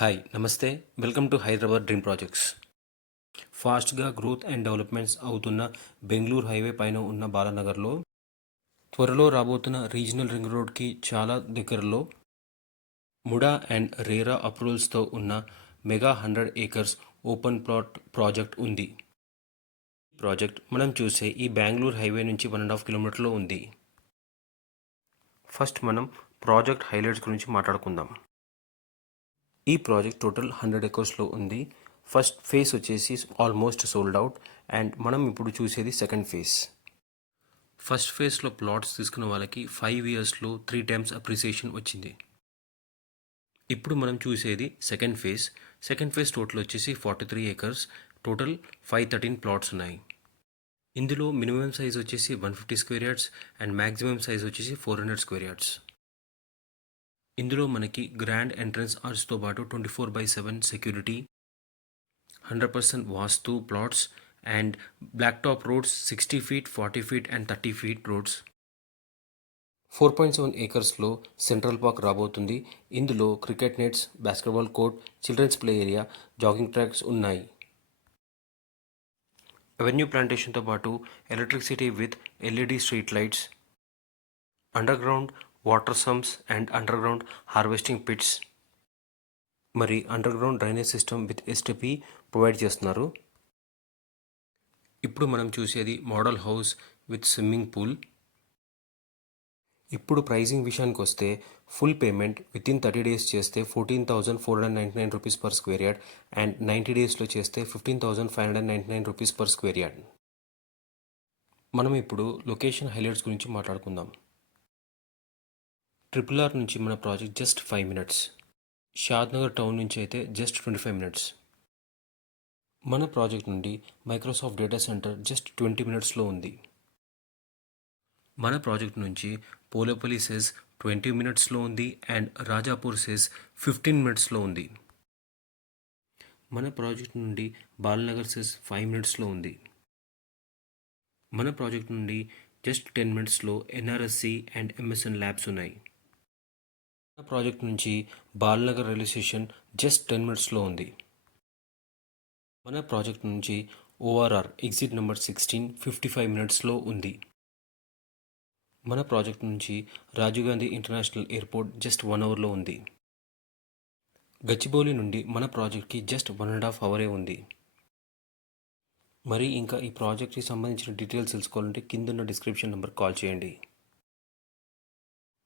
Hi నమస్తే welcome to Hyderabad dream projects. ఫాస్ట్గా growth and developments అవుతున్న బెంగళూరు హైవే పైన ఉన్న బాలానగర్లో త్వరలో రాబోతున్న రీజనల్ రింగ్ రోడ్కి చాలా దగ్గరలో ముడా అండ్ రేరా అప్రూవల్స్తో ఉన్న mega 100 acres open plot project ఉంది. ఈ ప్రాజెక్ట్ మనం చూసే ఈ బెంగళూరు హైవే నుంచి 1.5 కిలోమీటర్లో ఉంది. ఫస్ట్ మనం ప్రాజెక్ట్ హైలైట్స్ గురించి మాట్లాడుకుందాం. ఈ ప్రాజెక్ట్ టోటల్ 100 ఎకర్స్లో ఉంది. ఫస్ట్ ఫేజ్ వచ్చేసి ఆల్మోస్ట్ సోల్డ్ అవుట్ అండ్ మనం ఇప్పుడు చూసేది సెకండ్ ఫేజ్. ఫస్ట్ ఫేజ్లో ప్లాట్స్ తీసుకున్న వాళ్ళకి 5 ఇయర్స్లో 3 టైమ్స్ అప్రిసియేషన్ వచ్చింది. ఇప్పుడు మనం చూసేది second phase. Second phase total వచ్చేసి 43 ఏకర్స్, టోటల్ 513 ప్లాట్స్ ఉన్నాయి. ఇందులో మినిమం సైజ్ వచ్చేసి 150 square yards and maximum size వచ్చేసి 400 స్క్వేర్ యార్డ్స్. ఇందులో మనకి గ్రాండ్ ఎంట్రన్స్ ఆర్చ్తో పాటు 24/7 security, 100% vastu plots and black top roads 60 feet, 40 feet and 30 feet roads. 4.7 ఏకర్స్లో సెంట్రల్ పార్క్ రాబోతుంది. ఇందులో cricket nets, basketball court, children's play area, jogging tracks ఉన్నాయి. Avenue ప్లాంటేషన్తో పాటు electricity with LED street lights, underground water sumps and underground harvesting pits, మరి underground drainage system with STP provide చేస్తున్నారు. ఇప్పుడు మనం చూసేది model house with swimming pool. ఇప్పుడు pricing విషయానికి వస్తే ఫుల్ పేమెంట్ వితిన్ 30 డేస్ చేస్తే 14,499 rupees per square yard and 90 డేస్లో చేస్తే 15,599 రూపీస్ పర్ స్క్వేర్ యార్డ్. మనం ఇప్పుడు లొకేషన్ హైలైట్స్ గురించి మాట్లాడుకుందాం. RRR నుంచి మన project just 5 minutes. Shadnagar town నుంచి అయితే జస్ట్ 25 మినిట్స్. మన ప్రాజెక్ట్ నుండి మైక్రోసాఫ్ట్ డేటా సెంటర్ జస్ట్ 20 మినిట్స్లో ఉంది. మన ప్రాజెక్ట్ నుంచి పోలేపల్లి సెస్ 20 మినిట్స్లో ఉంది అండ్ రాజాపూర్ సెస్ 15 మినిట్స్లో ఉంది. మన ప్రాజెక్ట్ నుండి బాలనగర్ సెస్ 5 మినిట్స్లో ఉంది. మన ప్రాజెక్ట్ నుండి జస్ట్ 10 మినిట్స్లో ఎన్ఆర్ఎస్సి అండ్ ఎంఎస్ఎన్ ల్యాబ్స్ ఉన్నాయి. మన ప్రాజెక్ట్ నుంచి బాలనగర్ రైల్వే స్టేషన్ జస్ట్ 10 మినిట్స్లో ఉంది. మన ప్రాజెక్ట్ నుంచి ఓఆర్ఆర్ ఎగ్జిట్ నెంబర్ 16 55 మినిట్స్లో ఉంది. మన ప్రాజెక్ట్ నుంచి Rajiv Gandhi international airport just 1 అవర్లో ఉంది. గచ్చిబౌలి నుండి మన ప్రాజెక్ట్కి జస్ట్ 1.5 అవరే ఉంది. మరి ఇంకా ఈ ప్రాజెక్ట్కి సంబంధించిన డీటెయిల్స్ తెలుసుకోవాలంటే కిందున్న డిస్క్రిప్షన్ నెంబర్ కాల్ చేయండి.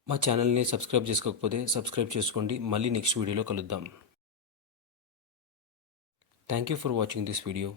మా ఛానల్ని సబ్స్క్రైబ్ చేసుకోకపోతే సబ్స్క్రైబ్ చేసుకోండి. మళ్ళీ నెక్స్ట్ వీడియోలో కలుద్దాం. Thank you for watching this video.